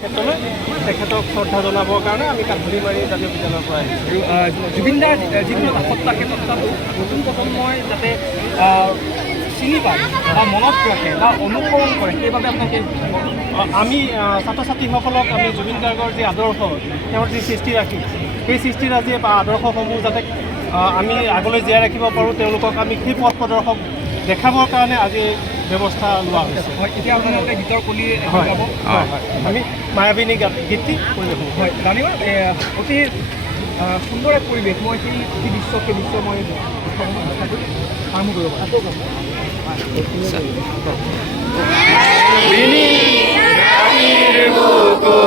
ক্ষেত্ৰলৈ তেখেতক শ্ৰদ্ধা জনাবৰ কাৰণে আমি কাঠুলিমাৰী জাতীয় বিদ্যালয়ৰ পৰা আহিছোঁ। জুবিনদাৰ যিকোনো এটা সত্তা সেই সত্তাটো নতুন প্ৰজন্মই যাতে চিনি পায় বা মনত ৰাখে বা অনুকৰণ কৰে, সেইবাবে আপোনালোকে আমি ছাত্ৰ ছাত্ৰীসকলক আমি জুবিন গাৰ্গৰ যি আদৰ্শ, তেওঁৰ যি সৃষ্টিৰাশি, সেই সৃষ্টিৰাজি বা আদৰ্শসমূহ যাতে আমি আগলৈ জীয়াই ৰাখিব পাৰোঁ, তেওঁলোকক আমি সেই পথ প্ৰদৰ্শক দেখাবৰ কাৰণে আজি ব্যৱস্থা লোৱা হৈছে। হয়, এতিয়া আপোনালোকে গীতৰ কলি হয় গাব। হয় হয়, আমি মায়াবিনী গীতটি পৰিৱেশন কৰোঁ। হয়, জানিব অতি সুন্দৰ এক পৰিৱেশ। মই সেই দৃশ্য মই আৰম্ভ কৰিব পাৰোঁ। বুকুত